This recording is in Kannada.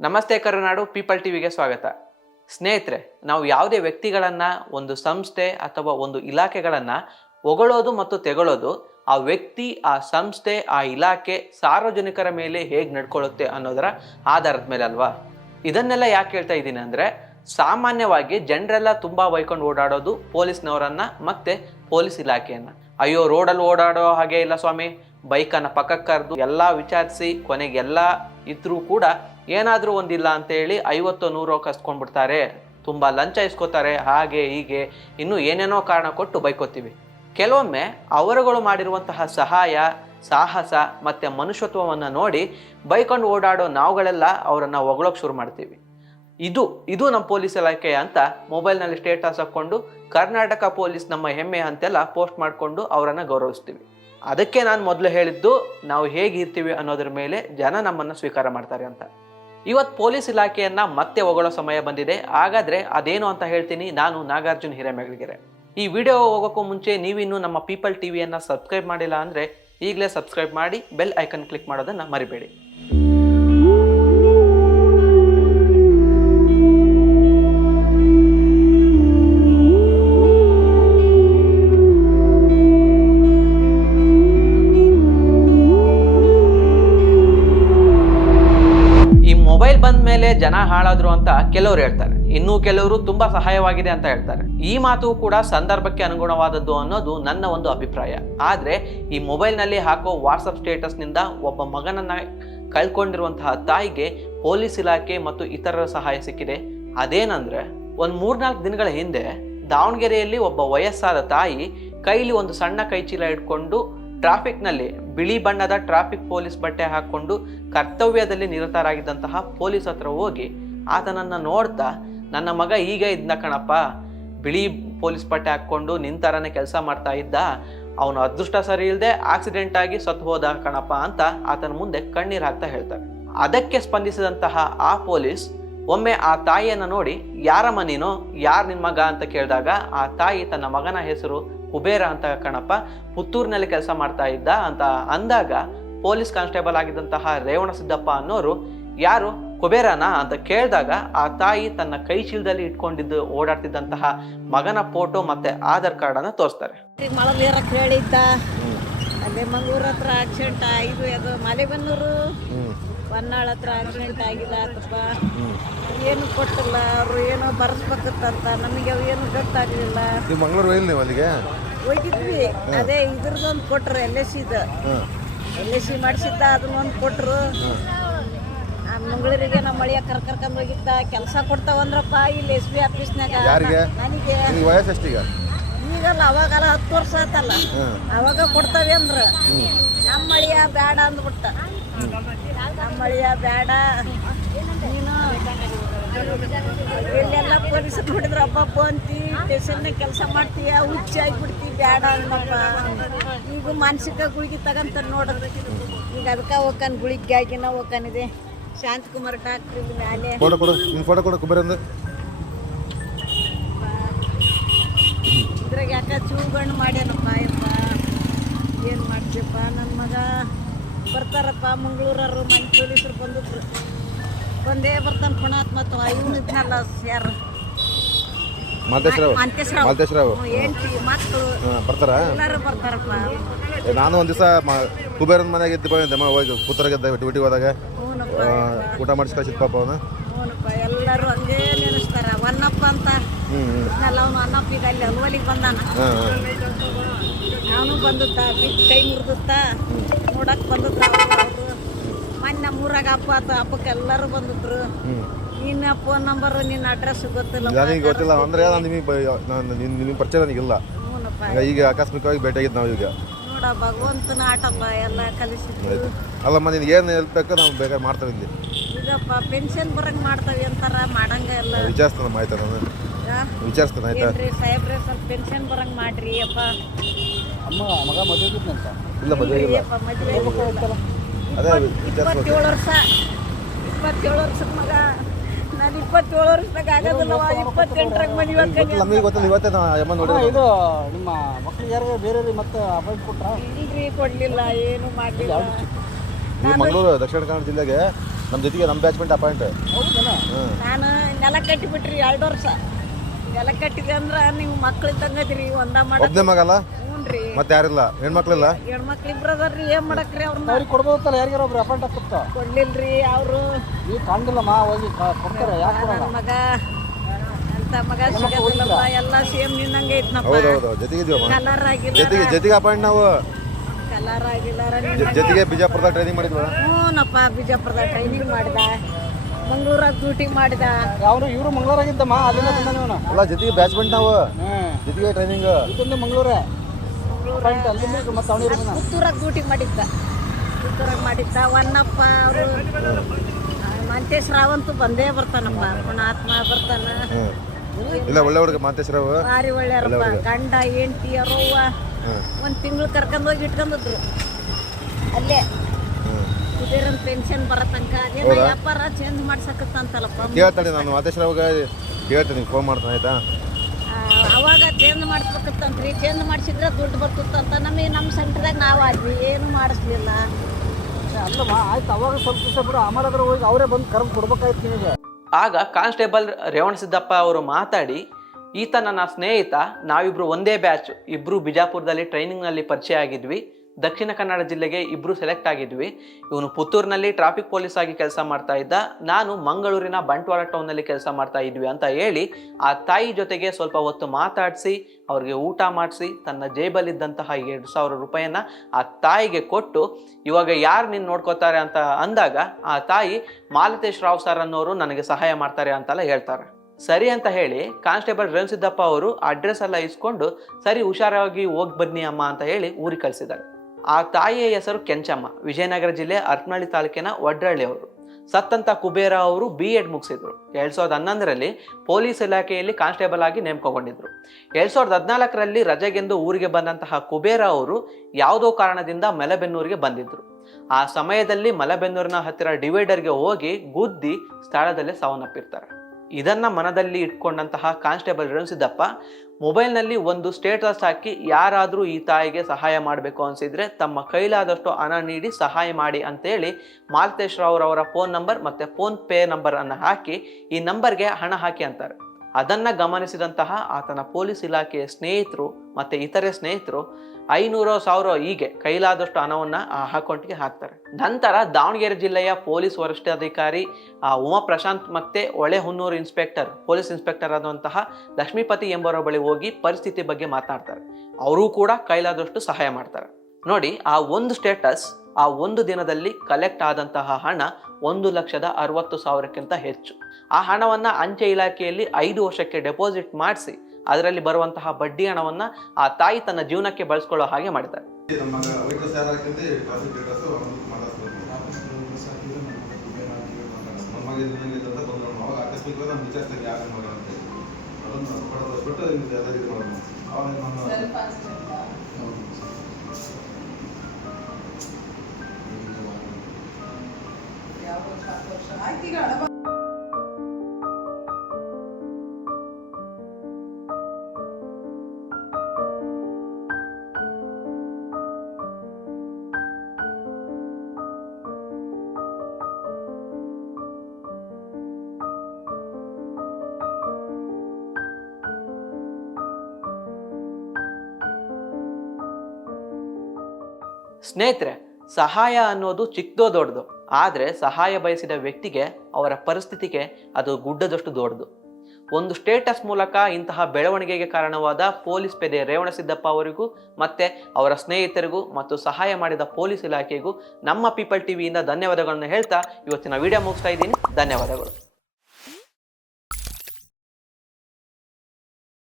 ನಮಸ್ತೆ ಕರುನಾಡು ಪೀಪಲ್ ಟಿವಿಗೆ ಸ್ವಾಗತ. ಸ್ನೇಹಿತರೆ, ನಾವು ಯಾವುದೇ ವ್ಯಕ್ತಿಗಳನ್ನ, ಒಂದು ಸಂಸ್ಥೆ ಅಥವಾ ಒಂದು ಇಲಾಖೆಗಳನ್ನು ಹೊಗಳೋದು ಮತ್ತು ತೆಗಳೋದು, ಆ ವ್ಯಕ್ತಿ, ಆ ಸಂಸ್ಥೆ, ಆ ಇಲಾಖೆ ಸಾರ್ವಜನಿಕರ ಮೇಲೆ ಹೇಗೆ ನಡ್ಕೊಳ್ಳುತ್ತೆ ಅನ್ನೋದರ ಆಧಾರದ ಮೇಲೆ ಅಲ್ವಾ? ಇದನ್ನೆಲ್ಲ ಯಾಕೆ ಹೇಳ್ತಾ ಇದ್ದೀನಿ ಅಂದ್ರೆ, ಸಾಮಾನ್ಯವಾಗಿ ಜನರೆಲ್ಲ ತುಂಬಾ ಬೈಕೊಂಡು ಓಡಾಡೋದು ಪೊಲೀಸ್ನವರನ್ನ ಮತ್ತೆ ಪೊಲೀಸ್ ಇಲಾಖೆಯನ್ನು. ಅಯ್ಯೋ, ರೋಡಲ್ಲಿ ಓಡಾಡೋ ಹಾಗೆ ಇಲ್ಲ ಸ್ವಾಮಿ. ಬೈಕನ್ನ ಪಕ್ಕಕ್ಕೆ ಕರೆದು ಎಲ್ಲ ವಿಚಾರಿಸಿ ಕೊನೆಗೆ ಎಲ್ಲ ಇದ್ರೂ ಕೂಡ ಏನಾದರೂ ಒಂದಿಲ್ಲ ಅಂತೇಳಿ ಐವತ್ತು ನೂರೋ ಕಸ್ಕೊಂಡ್ಬಿಡ್ತಾರೆ. ತುಂಬ ಲಂಚ ಇಸ್ಕೋತಾರೆ, ಹಾಗೆ ಹೀಗೆ. ಇನ್ನೂ ಏನೇನೋ ಕಾರಣ ಕೊಟ್ಟು ಬೈಕೋತೀವಿ. ಕೆಲವೊಮ್ಮೆ ಅವರುಗಳು ಮಾಡಿರುವಂತಹ ಸಹಾಯ, ಸಾಹಸ ಮತ್ತು ಮನುಷ್ಯತ್ವವನ್ನು ನೋಡಿ ಬೈಕೊಂಡು ಓಡಾಡೋ ನಾವುಗಳೆಲ್ಲ ಅವರನ್ನು ಹೊಗಳೋಕೆ ಶುರು ಮಾಡ್ತೀವಿ. ಇದು ಇದು ನಮ್ಮ ಪೊಲೀಸ್ ಇಲಾಖೆ ಅಂತ ಮೊಬೈಲ್ನಲ್ಲಿ ಸ್ಟೇಟಸ್ ಹಾಕ್ಕೊಂಡು ಕರ್ನಾಟಕ ಪೊಲೀಸ್ ನಮ್ಮ ಹೆಮ್ಮೆ ಅಂತೆಲ್ಲ ಪೋಸ್ಟ್ ಮಾಡಿಕೊಂಡು ಅವರನ್ನು ಗೌರವಿಸ್ತೀವಿ. ಅದಕ್ಕೆ ನಾನು ಮೊದಲು ಹೇಳಿದ್ದು, ನಾವು ಹೇಗಿರ್ತೀವಿ ಅನ್ನೋದ್ರ ಮೇಲೆ ಜನ ನಮ್ಮನ್ನು ಸ್ವೀಕಾರ ಮಾಡ್ತಾರೆ ಅಂತ. ಇವತ್ತು ಪೊಲೀಸ್ ಇಲಾಖೆಯನ್ನು ಮತ್ತೆ ಹೊಗಳೋ ಸಮಯ ಬಂದಿದೆ. ಹಾಗಾದ್ರೆ ಅದೇನು ಅಂತ ಹೇಳ್ತೀನಿ. ನಾನು ನಾಗಾರ್ಜುನ್ ಹಿರೇಮೆಗಳಿಗೆರೆ ಈ ವಿಡಿಯೋ ಹೋಗೋಕ್ಕೂ ಮುಂಚೆ ನೀವಿನ್ನು ನಮ್ಮ ಪೀಪಲ್ ಟಿವಿಯನ್ನು ಸಬ್ಸ್ಕ್ರೈಬ್ ಮಾಡಿಲ್ಲ ಅಂದರೆ ಈಗಲೇ ಸಬ್ಸ್ಕ್ರೈಬ್ ಮಾಡಿ ಬೆಲ್ ಐಕನ್ ಕ್ಲಿಕ್ ಮಾಡೋದನ್ನು ಮರಿಬೇಡಿ. ಮೊಬೈಲ್ ಬಂದ ಮೇಲೆ ಜನ ಹಾಳಾದ್ರು ಅಂತ ಕೆಲವರು ಹೇಳ್ತಾರೆ. ಇನ್ನು ಕೆಲವರು ತುಂಬಾ ಸಹಾಯವಾಗಿದೆ ಅಂತ ಹೇಳ್ತಾರೆ. ಈ ಮಾತು ಕೂಡ ಸಂದರ್ಭಕ್ಕೆ ಅನುಗುಣವಾದದ್ದು ಅನ್ನೋದು ನನ್ನ ಒಂದು ಅಭಿಪ್ರಾಯ. ಆದ್ರೆ ಈ ಮೊಬೈಲ್ನಲ್ಲಿ ಹಾಕೋ ವಾಟ್ಸಪ್ ಸ್ಟೇಟಸ್ನಿಂದ ಒಬ್ಬ ಮಗನನ್ನ ಕಳ್ಕೊಂಡಿರುವಂತಹ ತಾಯಿಗೆ ಪೊಲೀಸ್ ಇಲಾಖೆ ಮತ್ತು ಇತರರ ಸಹಾಯ ಸಿಕ್ಕಿದೆ. ಅದೇನಂದ್ರೆ, ಒಂದ್ ಮೂರ್ನಾಲ್ಕು ದಿನಗಳ ಹಿಂದೆ ದಾವಣಗೆರೆಯಲ್ಲಿ ಒಬ್ಬ ವಯಸ್ಸಾದ ತಾಯಿ ಕೈಲಿ ಒಂದು ಸಣ್ಣ ಕೈಚೀಲ ಇಟ್ಕೊಂಡು ಟ್ರಾಫಿಕ್ನಲ್ಲಿ ಬಿಳಿ ಬಣ್ಣದ ಟ್ರಾಫಿಕ್ ಪೊಲೀಸ್ ಬಟ್ಟೆ ಹಾಕ್ಕೊಂಡು ಕರ್ತವ್ಯದಲ್ಲಿ ನಿರತರಾಗಿದ್ದಂತಹ ಪೊಲೀಸ್ ಹತ್ರ ಹೋಗಿ ಆತನನ್ನ ನೋಡ್ತಾ, ನನ್ನ ಮಗ ಈಗ ಇದ್ನ ಕಣಪ್ಪ. ಬಿಳಿ ಪೊಲೀಸ್ ಬಟ್ಟೆ ಹಾಕ್ಕೊಂಡು ನಿಂತರನೇ ಕೆಲಸ ಮಾಡ್ತಾ ಇದ್ದ. ಅವನು ಅದೃಷ್ಟ ಸರಿ ಇಲ್ಲದೆ ಆಕ್ಸಿಡೆಂಟ್ ಆಗಿ ಸತ್ತು ಹೋದ ಕಣಪ್ಪ ಅಂತ ಆತನ ಮುಂದೆ ಕಣ್ಣೀರು ಹಾಕ್ತಾ ಹೇಳ್ತಾರೆ. ಅದಕ್ಕೆ ಸ್ಪಂದಿಸಿದಂತಹ ಆ ಪೊಲೀಸ್, ಒಮ್ಮೆ ಆ ತಾಯಿಯನ್ನ ನೋಡಿ, ಯಾರಮ್ಮ ನೀನು? ಯಾರು ನಿಮ್ಮ ಮಗ ಅಂತ ಕೇಳಿದಾಗ ಆ ತಾಯಿ ತನ್ನ ಮಗನ ಹೆಸರು ಕುಬೇರ ಅಂತ ಕಣಪ್ಪ ಪುತ್ತೂರಿನಲ್ಲಿ ಕೆಲಸ ಮಾಡ್ತಾ ಇದ್ದ ಅಂತ ಅಂದಾಗ ಪೊಲೀಸ್ ಕಾನ್ಸ್ಟೇಬಲ್ ಆಗಿದ್ದಂತಹ ರೇವಣ ಸಿದ್ದಪ್ಪ ಅನ್ನೋರು ಯಾರು? ಕುಬೇರನ? ಅಂತ ಕೇಳಿದಾಗ ಆ ತಾಯಿ ತನ್ನ ಕೈ ಚೀಲದಲ್ಲಿ ಇಟ್ಕೊಂಡಿದ್ದು ಓಡಾಡ್ತಿದ್ದಂತಹ ಮಗನ ಫೋಟೋ ಮತ್ತೆ ಆಧಾರ್ ಕಾರ್ಡ್ ಅನ್ನ ತೋರಿಸ್ತಾರೆ. ಅಲ್ಲೇ ಮಂಗಳೂರು ಹತ್ರ ಆಕ್ಸಿಡೆಂಟ್ ಇದು ಅದು ಮಲೆಬೆನ್ನೂರು. ಹೊನ್ನಾಳ ಹತ್ರ ಆಕ್ಸಿಡೆಂಟ್ ಆಗಿಲ್ಲ ಆತಪ್ಪ. ಏನು ಕೊಟ್ಟಿಲ್ಲ ಅವರು ಏನೋ ಬರ್ಸ್ಬೇಕತ್ತಂತ ನಮಗೆ ಅವು ಏನು ಗೊತ್ತಾಗಲಿಲ್ಲ. ನೀವು ಮಂಗಳೂರು ಒಯ್ಲಿ ನೀವು ಅಲ್ಲಿಗೆ? ಹೋಗಿದ್ವಿ. ಅದೇ ಇದ್ರದ್ದೊಂದು ಕೊಟ್ರು ಎಲ್ ಎಸ್ ಹಾಂ ಎಲ್ ಎಸ್ ಸಿ ಮಾಡಿಸಿದ್ದ ಅದನ್ನೊಂದು ಕೊಟ್ರು. ಆ ಮಂಗಳೂರಿಗೆ ನಮ್ಮ ಮಳಿಯ ಕರ್ ಕರ್ಕೊಂಡು ಹೋಗಿದ್ದ. ಕೆಲಸ ಕೊಡ್ತಾವಂದ್ರಪ್ಪ ಇಲ್ಲಿ ಎಸ್ ಬಿ ಆಫೀಸ್ನಾಗ ಯಾರಿಗೆ? ನನಗೆ. ವಯಸ್ಸು ಎಷ್ಟೀಗ ಈಗಲ್ಲ ಅವಾಗಲ್ಲ ಹತ್ತು ವರ್ಷ ಆಯ್ತಲ್ಲ ಅವಾಗ ಕೊಡ್ತಾವೆ ಅಂದ್ರ. ನಮ್ಮ ಮಳಿಯ ಬೇಡ ಅಂದ್ಬಿಟ್ಟ. ನಮ್ಮ ಮಳಿಯ ಬೇಡ ನೀನು ಎಲ್ಲೆಲ್ಲ ಪೊಲೀಸರು ನೋಡಿದ್ರ ಅಪ್ಪ ಅಂತಿ ಸ್ಟೇಷನ್ ಕೆಲಸ ಮಾಡ್ತೀಯ? ಹುಚ್ಚಿ ಆಗ್ಬಿಡ್ತಿ ಬೇಡ ಅಂದಪ್ಪ ಈಗ ಮಾನಸಿಕ ಗುಳಿಗೆ ತಗಂತ ನೋಡ್ರಿ. ಈಗ ಅದಕ್ಕೆ ಹೋಗ್ಕನ್ ಗುಳಿಗೆ ಆಗಿನ ಹೋಗ್ಕನಿದೆ ಶಾಂತಕುಮಾರ್ ಡಾಕ್ಟ್ರ್ ಮ್ಯಾಲೆ. ಫೋಟೋ ಕೊಡು ಫೋಟೋ ಕೊಡು ಕುಬೇರಂದು ಇದ್ರಾಗ ಯಾಕೆ ಚೂಗಣ್ಣು ಮಾಡ್ಯಾನಪ್ಪ ಯಪ್ಪ ಏನು ಮಾಡ್ತೀಯಪ್ಪ? ನನ್ನ ಮಗ ಬರ್ತಾರಪ್ಪ ಮಂಗಳೂರವರು ಮನೆ ಪೊಲೀಸರು ಬಂದಿದ್ರು ಬಂದೇ ಬರ್ತಾನೆ ಪುಣಾತ್ ಮತ್ತು ಇವನು ಇದ್ನಲ್ಲ ಯಾರು? ಮಕ್ಕಳು ಬರ್ತಾರಾ? ಎಲ್ಲರೂ ಬರ್ತಾರಪ್ಪ. ನಾನು ಒಂದು ದಿವಸ ಕುಬೇರನ ಮನೆಗೆ ಬಂದಿದ್ದೆ ಮ ಹೋಗಿ ಕೂತರಾಗಿದ್ದ ಡ್ಯೂಟಿ ಹೋದಾಗ. ಊಟ ಮಾಡಿಸಿ ಕಳಿಸಿದ್ ಪಾಪ ಅವನು. ಎಲ್ಲರೂ ಹಂಗೇ ಇದ್ನಲ್ಲ ಅವನು ಅನ್ನಪ್ಪ ಈಗ ಅಲ್ಲಿ ಅಲ್ವಲಿಗೆ ಬಂದಾನ. ಅವನು ಬಂದತ್ತ ಕೈ ಮುರಿದುತ್ತ ನೋಡಕ್ ಬಂದತ್ತ ಮೊನ್ನೆ ನಮ್ಮೂರಾಗ ಹಬ್ಬ ಆತ ಹಬ್ಬಕ್ಕೆ ಎಲ್ಲರೂ ಬಂದಿದ್ರು. ನಿನ್ನ ಫೋನ್ ನಂಬರ್ ನಿನ್ನ ಅಡ್ರೆಸ್ ಗೊತ್ತಿಲ್ಲ ನನಗೆ ಗೊತ್ತಿಲ್ಲ ಅಂದ್ರೆ ನಾನು ನಿಮಗೆ ನಾನು ನಿನ್ನ ಪರಿಚಯ ನನಗಿಲ್ಲ ಈಗ ಆಕಸ್ಮಿಕವಾಗಿ ಭೇಟಿಯಾಗಿದ್ದು ನಾವು ಈಗ ನೋಡ ಭಗವಂತನ ಆಟಪ್ಪ ಎಲ್ಲ ಕಲಿಸಿದ್ರು ಅಲ್ಲ ಅಲ್ಲಮ್ಮ ನೀನು ಏನು ಹೆಲ್ಪ್ ಬೇಕೋ ನಾವು ಬೇಕಾದ್ರೆ ಮಾಡ್ತೇವೆ ಇಲ್ಲಿ. ಈಗಪ್ಪ ಪೆನ್ಷನ್ ಬರಂಗ್ ಮಾಡ್ತಾವೆ ಅಂತಾರ ಮಾಡಂಗ ಎಲ್ಲ ವಿಚಾರಿಸ್ತಾನೆ ನಾನು? ಆ? ವಿಚಾರಿಸ್ತಾನೆ ಆಯ್ತಾ ಸಾಹೇಬ್ರೆ ಸ್ವಲ್ಪ ಪೆನ್ಷನ್ ಬರಂಗ್ ಮಾಡ್ರಿ ಅಪ್ಪ. ಇಲ್ಲ ಮದುವೆ ಇಲ್ಲ ಅಪ್ಪ ಮದ್ವೆ ಅದೇ ಇಪ್ಪತ್ತೇಳು ವರ್ಷ. ಇಪ್ಪತ್ತೇಳು ವರ್ಷದ ಮಗ. ನಾನು ಇಪ್ಪತ್ತೇಳು ವರ್ಷದಾಗ ಆಗೋದಿಲ್ಲವ ಇಪ್ಪತ್ತೆಂಟರಾಗ ಮದುವೆ ಗೊತ್ತಿಲ್ಲ ನಮಗೆ ಗೊತ್ತಿಲ್ಲ ಇವತ್ತೇ ನಾ ಅಮ್ಮ ನೋಡಿ ಇದು ನಿಮ್ಮ ಮಕ್ಕಳಿಗೆ ಯಾರು ಬೇರೆ ಮತ್ತೆ ಅಪಾಯಿಂಟ್ ಕೊಟ್ರ? ಇಲ್ರಿ ಕೊಡಲಿಲ್ಲ ಏನು ಮಾಡಲಿಲ್ಲ. ಈ ಮಂಗಳೂರು ದಕ್ಷಿಣ ಕನ್ನಡ ಜಿಲ್ಲೆಗೆ ನಮ್ಮ ಜೊತೆಗೆ ನಮ್ಮ ಬ್ಯಾಚ್ಮೆಂಟ್ ಅಪಾಯಿಂಟ್ ನಾನು ನೆಲ ಕಟ್ಟಿಬಿಟ್ರಿ ಎರಡು ವರ್ಷ. ನೆಲ ಕಟ್ಟಿದೆ ಅಂದ್ರೆ ನೀವು ಮಕ್ಳು ಇದ್ದಂಗದ್ರಿ ಒಂದ ಮಾಡಕ್ ಒಬ್ಬನೇ ಮಗಲ್ಲ? ಹ್ಞೂನ್ರಿ ಮತ್ತೆ ಯಾರಿಲ್ಲ? ಹೆಣ್ಮಕ್ಳಿಲ್ಲ? ಹೆಣ್ಮಕ್ಳು ಇಬ್ರು ಅದಾರ್ರಿ ಏನ್ ಮಾಡಕ್ರಿ ಅವ್ರನ್ನ? ಅವ್ರಿಗೆ ಕೊಡ್ಬೋದಲ್ಲ ಯಾರಿಗಾರ ಒಬ್ರು ಅಪಾಯಿಂಟ್ ಹಾಕುತ್ತ ಕೊಡ್ಲಿಲ್ರಿ ಅವರು. ಈ ಕಾಣಿಲ್ಲಮ್ಮ ಹೋಗಿ ಕ- ಕೊಡ್ತಾರೆ ಯಾಕೆ ಕೊಡಲ್ಲ? ನನ್ನ ಮಗ. ಅಂತ ಮಗ ಸಿಗೋದಿಲ್ಲಪ್ಪ ಎಲ್ಲ ಸೇಮ್ ನಿನ್ನಂಗೆ ಐತ್ನಪ್ಪ. ಹೌದು ಹೌದು ಜೊತೆಗೆ ಇದೀವಮ್ಮ ಕಲರ್ ಆಗಿಲ್ಲ ಜೊತೆಗೆ ಜೊತೆಗೆ ಅಪಾಯಿಂಟ್ ನಾವು. ಕಲರ್ ಆಗಿಲ್ಲ ಜೊ- ಜೊತೆಗೆ ಬಿಜಾಪುರದಾಗ ಟ್ರೈನಿಂಗ್ ಮಾಡಿದ್ವಿ ಹ್ಞೂನಪ್ಪ ಬಿಜಾಪುರದ ಟ್ರೈನಿಂಗ್ ಮಾಡಿದ. ಮಂಗಳೂರಾಗ ಡ್ಯೂಟಿ ಮಾಡಿದ. ಅವರು ಇವರು ಮಂಗಳೂರಾಗಿದ್ದಮ್ಮ ಅಲ್ಲಿಂದ ಬಂದ ನೀವು ಅಲ್ಲ ಜೊತೆಗೆ ಬ್ಯಾಚ್ಮೆಂಟ್ ನಾವು. ಹ್ಞೂ ಜೊತೆಗೆ ಟ್ರೈನಿಂಗ್ ಇದೊಂದು ಮಂಗಳೂರೇ. ಅಪಾಯಿಂಟ್ ಅಲ್ಲಿಂದ ಮತ್ತೆ ಪುತ್ತೂರಾಗ ಡ್ಯೂಟಿ ಮಾಡಿದ್ದ. ಪುತ್ತೂರಾಗ ಮಾಡಿದ್ದ. ವನ್ನಪ್ಪ ಅವರು. ಮಂತೇಶ್ ಅಂತೂ ಬಂದೇ ಬರ್ತಾನಪ್ಪ. ಪುಣಾತ್ಮ ಬರ್ತಾನ. ಇಲ್ಲ ಒಳ್ಳೆ ಹುಡುಗ ಮಾತೇಶ್ವರವು ಭಾರಿ ಒಳ್ಳೆಯವ್ರಪ್ಪ. ಗಂಡ ಹೆಂಡತಿ ಅವ್ರವ್ವ ಒಂದು ತಿಂಗಳು ಕರ್ಕೊಂಡು ಹೋಗಿ ಇಟ್ಕೊಂಡಿದ್ರು ಅಲ್ಲೇ. ಕುಬೇರನ್ ಪೆನ್ಷನ್ ಬರೋ ತನಕ ಅದೇನೋ ವ್ಯಾಪಾರ ಚೇಂಜ್ ಮಾಡ್ಸಕತ್ತಂತಲ್ಲಪ್ಪ ಕೇಳ್ತಾಳೆ ನಾನು ಮಾತೇಶ್ವರವಾಗ ಕೇಳ್ತೀನಿ ಫೋನ್ ಮಾಡ್ತಾನೆ ಆಯ್ತಾ? ಆ, ಅವಾಗ ಚೇಂಜ್ ಮಾಡಿಸ್ಬೇಕತ್ತಂತ್ರಿ ಚೇಂಜ್ ಮಾಡಿಸಿದ್ರೆ ದುಡ್ಡು ಬರ್ತಿತ್ತಂತ ನಮಗೆ ನಮ್ಮ ಸೆಂಟ್ರದಾಗ ನಾವು ಆದ್ವಿ ಏನು ಮಾಡಿಸ್ಲಿಲ್ಲ. ಅಲ್ಲಮ್ಮ ಆಯ್ತು ಅವಾಗ ಸ್ವಲ್ಪ ದಿವಸ ಬಿಡು. ಆಮೇಲೆ ಅದ್ರ ಹೋಗಿ ಅವರೇ ಬಂದು ಕರ್ಮ ಕೊಡ್ಬೇಕಾಯ್ತು ನಿಮಗೆ ಆಗ ಕಾನ್ಸ್ಟೇಬಲ್ ರೇವಣ್ ಸಿದ್ದಪ್ಪ ಅವರು ಮಾತಾಡಿ ಈತ ನನ್ನ ಸ್ನೇಹಿತ ನಾವಿಬ್ರು ಒಂದೇ ಬ್ಯಾಚ್ ಇಬ್ರು ಬಿಜಾಪುರದಲ್ಲಿ ಟ್ರೈನಿಂಗ್ನಲ್ಲಿ ಪರಿಚಯ ಆಗಿದ್ವಿ. ದಕ್ಷಿಣ ಕನ್ನಡ ಜಿಲ್ಲೆಗೆ ಇಬ್ರು ಸೆಲೆಕ್ಟ್ ಆಗಿದ್ವಿ. ಇವನು ಪುತ್ತೂರಿನಲ್ಲಿ ಟ್ರಾಫಿಕ್ ಪೊಲೀಸ್ ಆಗಿ ಕೆಲಸ ಮಾಡ್ತಾ ಇದ್ದ. ನಾನು ಮಂಗಳೂರಿನ ಬಂಟ್ವಾಳ ಟೌನ್ನಲ್ಲಿ ಕೆಲಸ ಮಾಡ್ತಾ ಇದ್ವಿ ಅಂತ ಹೇಳಿ ಆ ತಾಯಿ ಜೊತೆಗೆ ಸ್ವಲ್ಪ ಹೊತ್ತು ಮಾತಾಡಿಸಿ, ಅವ್ರಿಗೆ ಊಟ ಮಾಡಿಸಿ, ತನ್ನ ಜೇಬಲ್ಲಿದ್ದಂತಹ ಎರಡು ಸಾವಿರ ರೂಪಾಯಿಯನ್ನ ಆ ತಾಯಿಗೆ ಕೊಟ್ಟು, ಇವಾಗ ಯಾರು ನಿನ್ನ ನೋಡ್ಕೋತಾರೆ ಅಂತ ಅಂದಾಗ, ಆ ತಾಯಿ ಮಾಲತೇಶ್ ರಾವ್ ಸರ್ ಅನ್ನೋರು ನನಗೆ ಸಹಾಯ ಮಾಡ್ತಾರೆ ಅಂತೆಲ್ಲ ಹೇಳ್ತಾರೆ. ಸರಿ ಅಂತ ಹೇಳಿ ಕಾನ್ಸ್ಟೇಬಲ್ ರೇವಣಸಿದ್ದಪ್ಪ ಅವರು ಅಡ್ರೆಸ್ ಎಲ್ಲ ಇಸ್ಕೊಂಡು, ಸರಿ, ಹುಷಾರಾಗಿ ಹೋಗಿ ಬನ್ನಿ ಅಮ್ಮ ಅಂತ ಹೇಳಿ ಊರಿಗೆ ಕಳಿಸಿದ್ದಾರೆ. ಆ ತಾಯಿಯ ಹೆಸರು ಕೆಂಚಮ್ಮ. ವಿಜಯನಗರ ಜಿಲ್ಲೆ ಅರ್ಪನಹಳ್ಳಿ ತಾಲೂಕಿನ ವಡ್ರಳ್ಳಿ ಅವರು. ಸತ್ತಂತ ಕುಬೇರ ಅವರು ಬಿ ಎಡ್ ಮುಗಿಸಿದ್ರು. ಎರಡ್ ಸಾವಿರದ ಹನ್ನೊಂದರಲ್ಲಿ ಪೊಲೀಸ್ ಇಲಾಖೆಯಲ್ಲಿ ಕಾನ್ಸ್ಟೇಬಲ್ ಆಗಿ ನೇಮಕಗೊಂಡಿದ್ರು. ಎರಡ್ ಸಾವಿರದ ಹದಿನಾಲ್ಕರಲ್ಲಿ ರಜೆಗೆಂದು ಊರಿಗೆ ಬಂದಂತಹ ಕುಬೇರ ಅವರು ಯಾವುದೋ ಕಾರಣದಿಂದ ಮಲೆಬೆನ್ನೂರಿಗೆ ಬಂದಿದ್ರು. ಆ ಸಮಯದಲ್ಲಿ ಮಲೆಬೆನ್ನೂರಿನ ಹತ್ತಿರ ಡಿವೈಡರ್ಗೆ ಹೋಗಿ ಗುದ್ದಿ ಸ್ಥಳದಲ್ಲೇ ಸಾವನ್ನಪ್ಪಿರ್ತಾರೆ. ಇದನ್ನ ಮನದಲ್ಲಿ ಇಟ್ಕೊಂಡಂತಹ ಕಾನ್ಸ್ಟೇಬಲ್ ರೇಣುಸಿದ್ದಪ್ಪ ಮೊಬೈಲ್ನಲ್ಲಿ ಒಂದು ಸ್ಟೇಟಸ್ ಹಾಕಿ ಯಾರಾದರೂ ಈ ತಾಯಿಗೆ ಸಹಾಯ ಮಾಡಬೇಕು ಅನಿಸಿದರೆ ತಮ್ಮ ಕೈಲಾದಷ್ಟು ಹಣ ನೀಡಿ ಸಹಾಯ ಮಾಡಿ ಅಂತೇಳಿ ಮಾಲ್ತೇಶ್ ರಾವ್ರವರ ಫೋನ್ ನಂಬರ್ ಮತ್ತು ಫೋನ್ ಪೇ ನಂಬರ್ ಅನ್ನು ಹಾಕಿ ಈ ನಂಬರ್ಗೆ ಹಣ ಹಾಕಿ ಅಂತಾರೆ. ಅದನ್ನ ಗಮನಿಸಿದಂತಹ ಆತನ ಪೊಲೀಸ್ ಇಲಾಖೆಯ ಸ್ನೇಹಿತರು ಮತ್ತೆ ಇತರೆ ಸ್ನೇಹಿತರು ಐನೂರೋ ಸಾವಿರ ಹೀಗೆ ಕೈಲಾದಷ್ಟು ಹಣವನ್ನ ಆ ಅಕೌಂಟ್ಗೆ ಹಾಕ್ತಾರೆ. ನಂತರ ದಾವಣಗೆರೆ ಜಿಲ್ಲೆಯ ಪೊಲೀಸ್ ವರಿಷ್ಠಾಧಿಕಾರಿ, ಆ, ಉಮಾ ಪ್ರಶಾಂತ್ ಮತ್ತೆ ಹೊಳೆಹೊನ್ನೂರು ಇನ್ಸ್ಪೆಕ್ಟರ್, ಪೊಲೀಸ್ ಇನ್ಸ್ಪೆಕ್ಟರ್ ಆದಂತಹ ಲಕ್ಷ್ಮೀಪತಿ ಎಂಬವರ ಬಳಿ ಹೋಗಿ ಪರಿಸ್ಥಿತಿ ಬಗ್ಗೆ ಮಾತನಾಡ್ತಾರೆ ಅವರೂ ಕೂಡ ಕೈಲಾದಷ್ಟು ಸಹಾಯ ಮಾಡ್ತಾರೆ. ನೋಡಿ, ಆ ಒಂದು ಸ್ಟೇಟಸ್ ಆ ಒಂದು ದಿನದಲ್ಲಿ ಕಲೆಕ್ಟ್ ಆದಂತಹ ಹಣ ಒಂದು ಲಕ್ಷದ ಅರವತ್ತು ಸಾವಿರಕ್ಕಿಂತ ಹೆಚ್ಚು. ಆ ಹಣವನ್ನ ಅಂಚೆ ಇಲಾಖೆಯಲ್ಲಿ ಐದು ವರ್ಷಕ್ಕೆ ಡೆಪಾಸಿಟ್ ಮಾಡಿಸಿ, ಅದರಲ್ಲಿ ಬರುವಂತಹ ಬಡ್ಡಿ ಹಣವನ್ನ ಆ ತಾಯಿ ತನ್ನ ಜೀವನಕ್ಕೆ ಬಳಸ್ಕೊಳ್ಳೋ ಹಾಗೆ ನಮ್ಮ ಸ್ನೇಹಿತರೆ ಸಹಾಯ ಅನ್ನೋದು ಚಿಕ್ಕದೋ ದೊಡ್ಡದು. ಆದರೆ ಸಹಾಯ ಬಯಸಿದ ವ್ಯಕ್ತಿಗೆ ಅವರ ಪರಿಸ್ಥಿತಿಗೆ ಅದು ಗುಡ್ಡದಷ್ಟು ದೊಡ್ಡದು. ಒಂದು ಸ್ಟೇಟಸ್ ಮೂಲಕ ಇಂತಹ ಬೆಳವಣಿಗೆಗೆ ಕಾರಣವಾದ ಪೊಲೀಸ್ ಪೇದೆ ರೇವಣಸಿದ್ದಪ್ಪ ಅವರಿಗೂ ಮತ್ತೆ ಅವರ ಸ್ನೇಹಿತರಿಗೂ ಮತ್ತು ಸಹಾಯ ಮಾಡಿದ ಪೊಲೀಸ್ ಇಲಾಖೆಗೂ ನಮ್ಮ ಪೀಪಲ್ ಟಿವಿಯಿಂದ ಧನ್ಯವಾದಗಳನ್ನು ಹೇಳ್ತಾ ಇವತ್ತಿನ ವಿಡಿಯೋ ಮುಗಿಸ್ತಾ ಇದ್ದೀನಿ. ಧನ್ಯವಾದಗಳು.